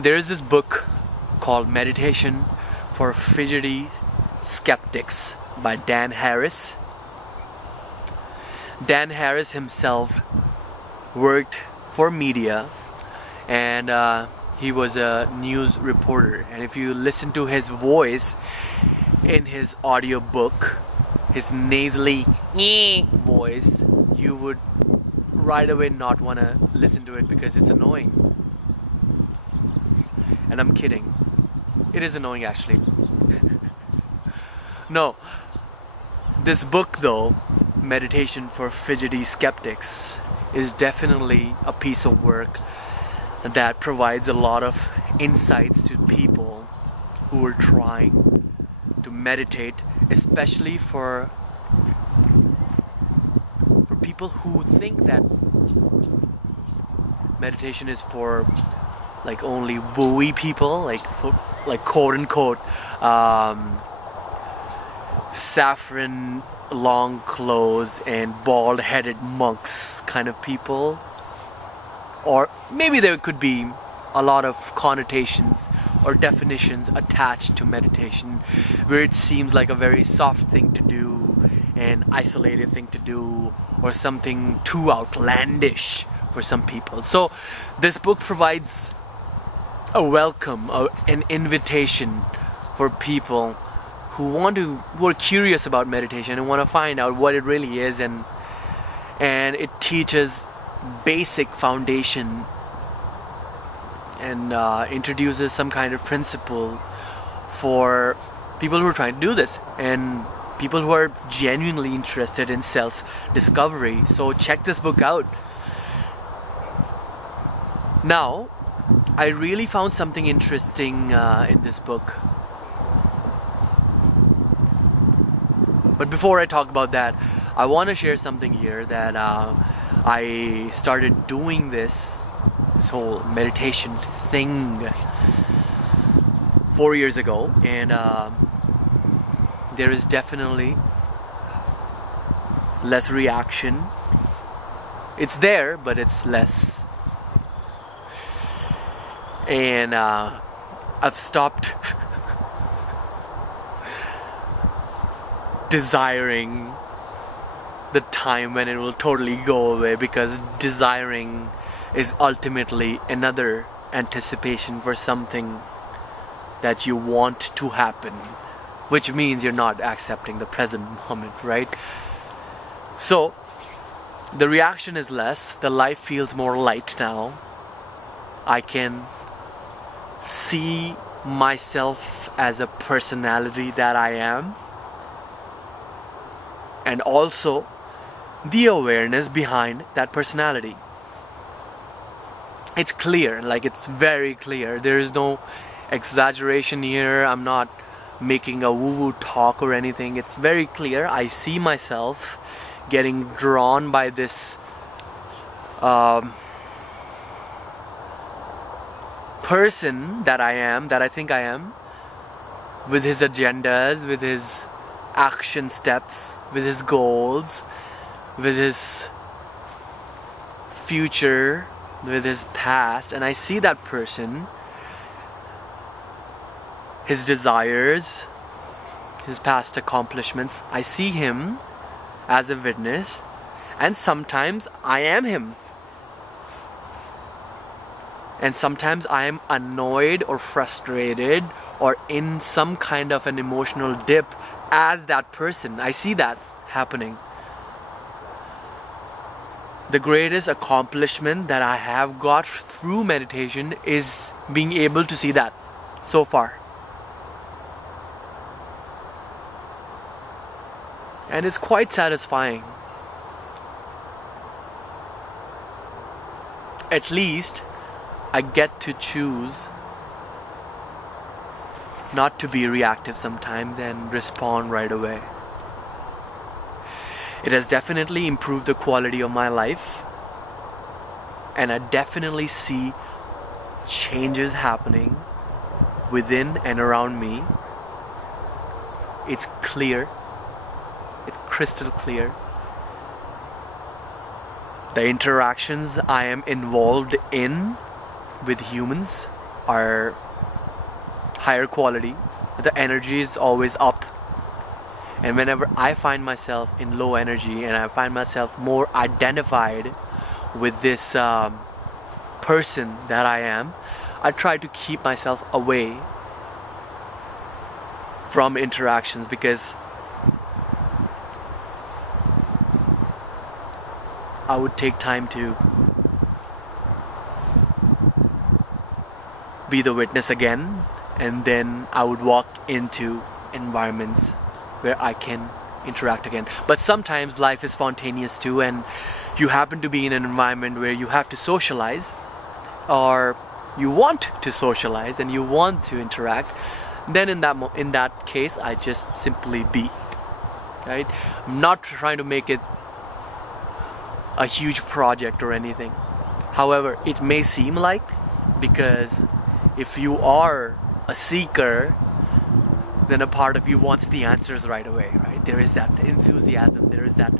There is this book called Meditation for Fidgety Skeptics by Dan Harris. Dan Harris himself worked for media, and he was a news reporter. And if you listen to his voice in his audiobook, his nasally voice, you would right away not want to listen to it because it's annoying. And I'm kidding. It is annoying actually. No. This book though, Meditation for Fidgety Skeptics, is definitely a piece of work that provides a lot of insights to people who are trying to meditate, especially for people who think that meditation is for like only wooey people, like quote unquote saffron long clothes and bald headed monks kind of people. Or maybe there could be a lot of connotations or definitions attached to meditation where it seems like a very soft thing to do, an isolated thing to do, or something too outlandish for some people. So this book provides a welcome, an invitation for people who are curious about meditation and want to find out what it really is, and it teaches basic foundation and introduces some kind of principle for people who are trying to do this and people who are genuinely interested in self-discovery. So check this book out. Now, I really found something interesting in this book. But before I talk about that, I want to share something here that I started doing this whole meditation thing 4 years ago, and there is definitely less reaction. It's there, but it's less. And I've stopped desiring the time when it will totally go away, because desiring is ultimately another anticipation for something that you want to happen, which means you're not accepting the present moment, right? So the reaction is less, the life feels more light now. I can see myself as a personality that I am, and also the awareness behind that personality. It's clear, like it's very clear. There is no exaggeration here. I'm not making a woo-woo talk or anything. It's very clear. I see myself getting drawn by this person that I am, that I think I am, with his agendas, with his action steps, with his goals, with his future, with his past. And I see that person, his desires, his past accomplishments. I see him as a witness, and sometimes I am him. And sometimes I am annoyed or frustrated or in some kind of an emotional dip as that person. I see that happening. The greatest accomplishment that I have got through meditation is being able to see that so far. And it's quite satisfying. At least I get to choose not to be reactive sometimes and respond right away. It has definitely improved the quality of my life, and I definitely see changes happening within and around me. It's clear. It's crystal clear. The interactions I am involved in with humans are higher quality. The energy is always up. And whenever I find myself in low energy and I find myself more identified with this person that I am, I try to keep myself away from interactions, because I would take time to be the witness again, and then I would walk into environments where I can interact again. But sometimes life is spontaneous too, and you happen to be in an environment where you have to socialize, or you want to socialize and you want to interact. Then in that case, I just simply be, right? I'm not trying to make it a huge project or anything. However, it may seem like, because if you are a seeker, then a part of you wants the answers right away, right? There is that enthusiasm, there is that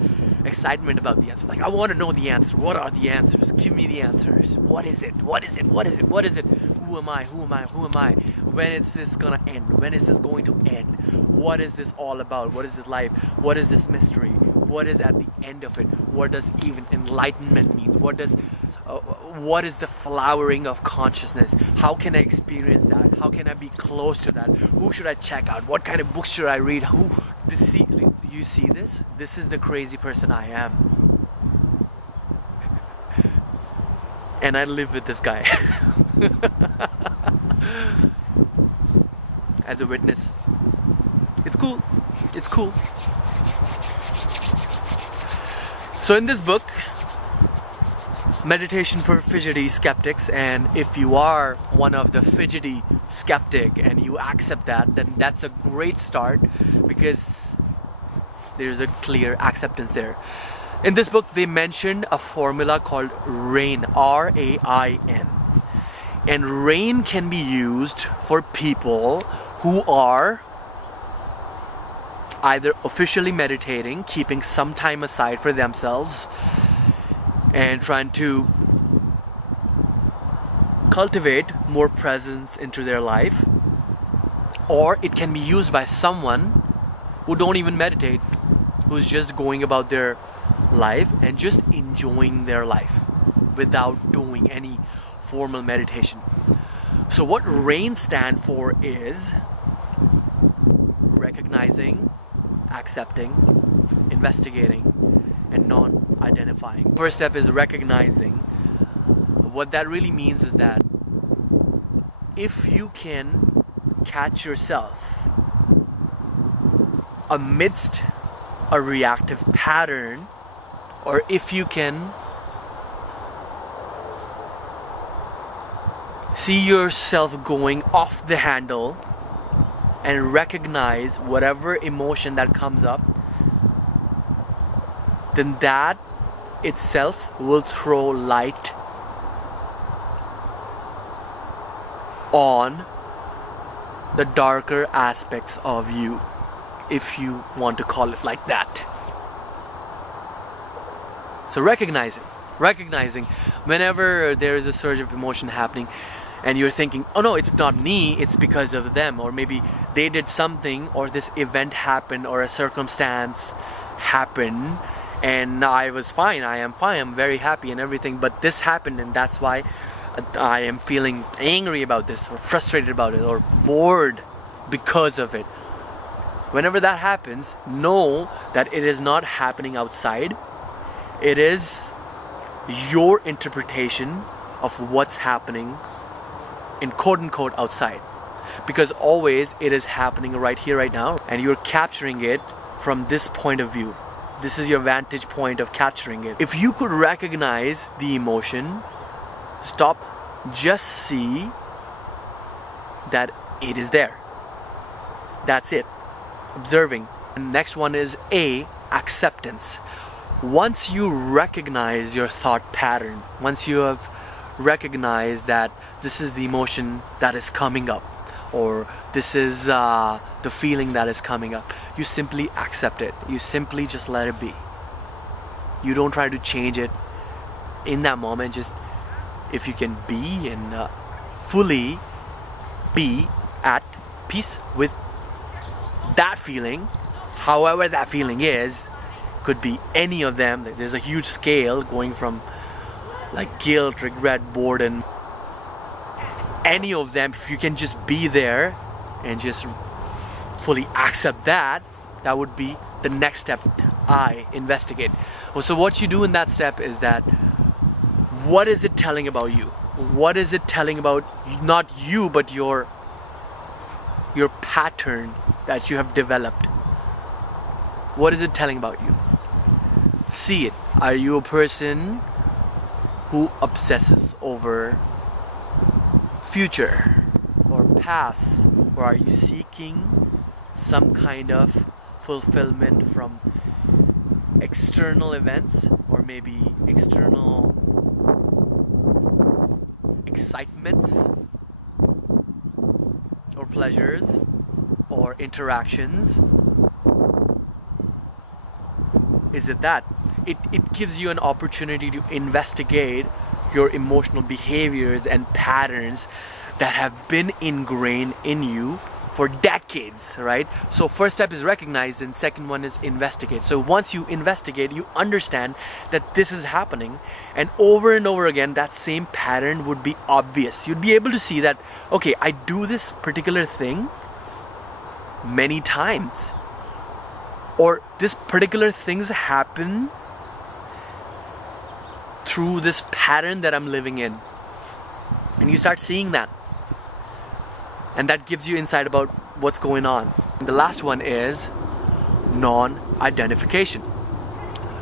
excitement about the answer. Like, I want to know the answer. What are the answers? Give me the answers. What is it? What is it? What is it? What is it? Who am I? Who am I? Who am I? When is this gonna end? When is this going to end? What is this all about? What is this life? What is this mystery? What is at the end of it? What does even enlightenment mean? What is the flowering of consciousness? How can I experience that? How can I be close to that? Who should I check out? What kind of books should I read? You see this? This is the crazy person I am. And I live with this guy as a witness. It's cool. It's cool. So in this book, Meditation for Fidgety Skeptics, and if you are one of the fidgety skeptic and you accept that, then that's a great start, because there's a clear acceptance there. In this book, they mentioned a formula called RAIN, R-A-I-N. And RAIN can be used for people who are either officially meditating, keeping some time aside for themselves, and trying to cultivate more presence into their life, or it can be used by someone who don't even meditate, who's just going about their life and just enjoying their life without doing any formal meditation. So what RAIN stand for is recognizing, accepting, investigating, and non-identifying. First step is recognizing. What that really means is that if you can catch yourself amidst a reactive pattern, or if you can see yourself going off the handle and recognize whatever emotion that comes up, then that itself will throw light on the darker aspects of you, if you want to call it like that. So recognizing whenever there is a surge of emotion happening and you're thinking, oh no, it's not me, it's because of them, or maybe they did something, or this event happened, or a circumstance happened, and I was fine, I am fine, I'm very happy and everything, but this happened and that's why I am feeling angry about this, or frustrated about it, or bored because of it. Whenever that happens, know that it is not happening outside. It is your interpretation of what's happening in quote-unquote outside. Because always it is happening right here, right now, and you're capturing it from this point of view. This is your vantage point of capturing it. If you could recognize the emotion, stop, just see that it is there. That's it. Observing. And next one is A, acceptance. Once you recognize your thought pattern, once you have recognized that this is the emotion that is coming up, or this is the feeling that is coming up, you simply accept it. You simply just let it be. You don't try to change it in that moment. Just if you can be and fully be at peace with that feeling, however that feeling is. Could be any of them. There's a huge scale going from like guilt, regret, boredom. Any of them, if you can just be there and just fully accept that, that would be the next step. I investigate. So what you do in that step is that, what is it telling about you? What is it telling about not you, but your pattern that you have developed? What is it telling about you? See it. Are you a person who obsesses over future or past, or are you seeking some kind of fulfillment from external events, or maybe external excitements or pleasures or interactions? Is it that? It gives you an opportunity to investigate your emotional behaviors and patterns that have been ingrained in you for decades, right? So first step is recognize, and second one is investigate. So once you investigate, you understand that this is happening, and over again that same pattern would be obvious. You'd be able to see that, okay, I do this particular thing many times, or this particular things happen through this pattern that I'm living in. And you start seeing that, and that gives you insight about what's going on. And the last one is non-identification.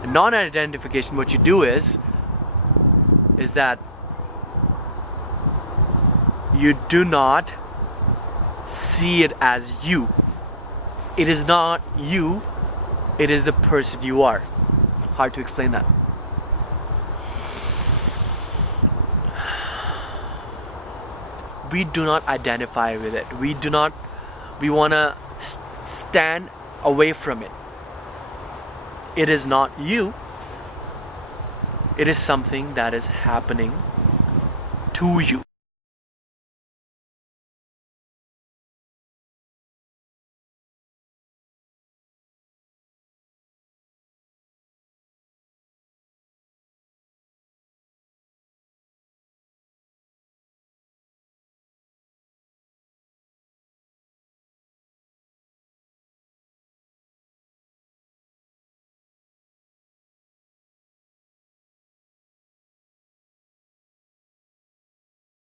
Non-identification, what you do is that you do not see it as you. It is not you, it is the person you are. Hard to explain that. We do not identify with it. We want to stand away from it. It is not you. It is something that is happening to you.